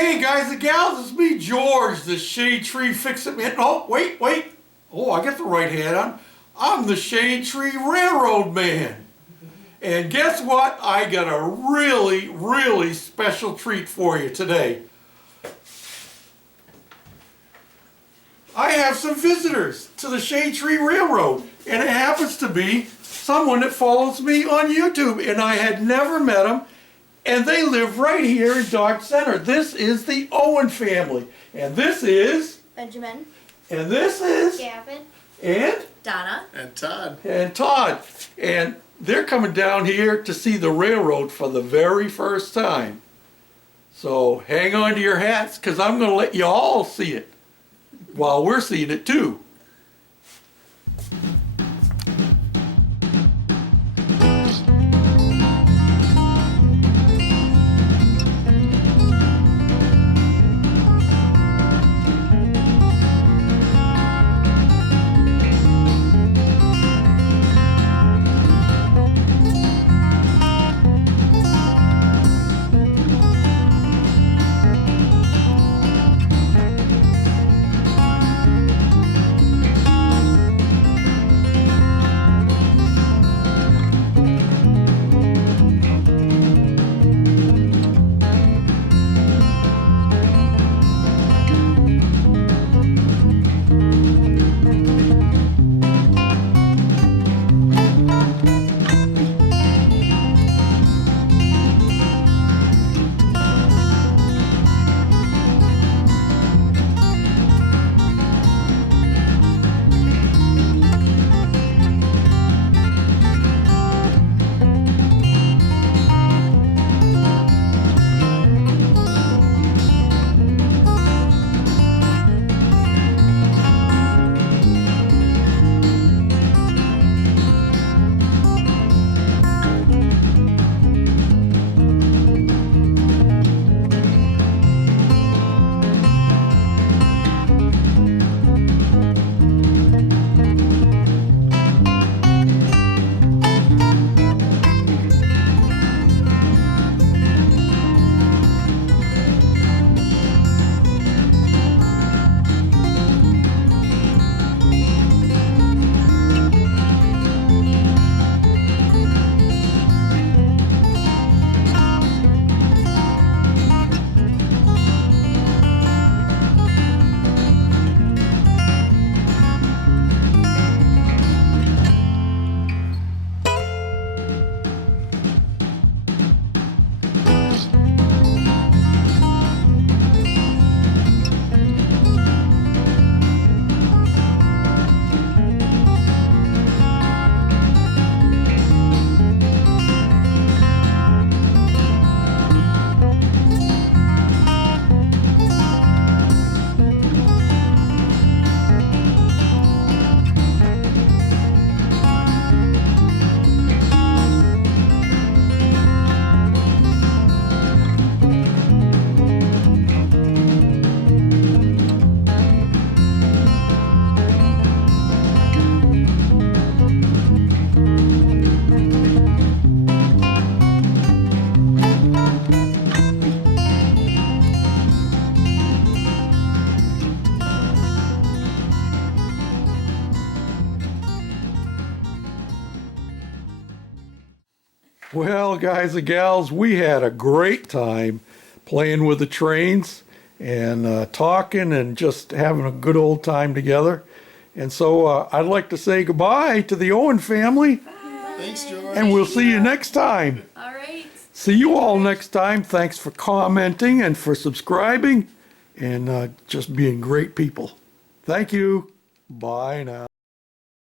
Hey guys and gals, it's me George, the Shade Tree Fix-It-Man. Oh, wait. Oh, I got the right hat on. I'm the Shade Tree Railroad Man. And guess what? I got a really special treat for you today. I have some visitors to the Shade Tree Railroad, and it happens to be someone that follows me on YouTube, and I had never met them, and they live right here in Dodge Center. This is the Owen family, and this is Benjamin, and this is Gavin, and Donna, and Todd. And they're coming down here to see the railroad for the very first time. So hang on to your hats, because I'm going to let you all see it while we're seeing it too. Well, guys and gals, we had a great time playing with the trains and talking and just having a good old time together. And so I'd like to say goodbye to the Owen family. Bye. Thanks, George. And we'll see you next time. All right. See you all next time. Thanks for commenting and for subscribing and just being great people. Thank you. Bye now.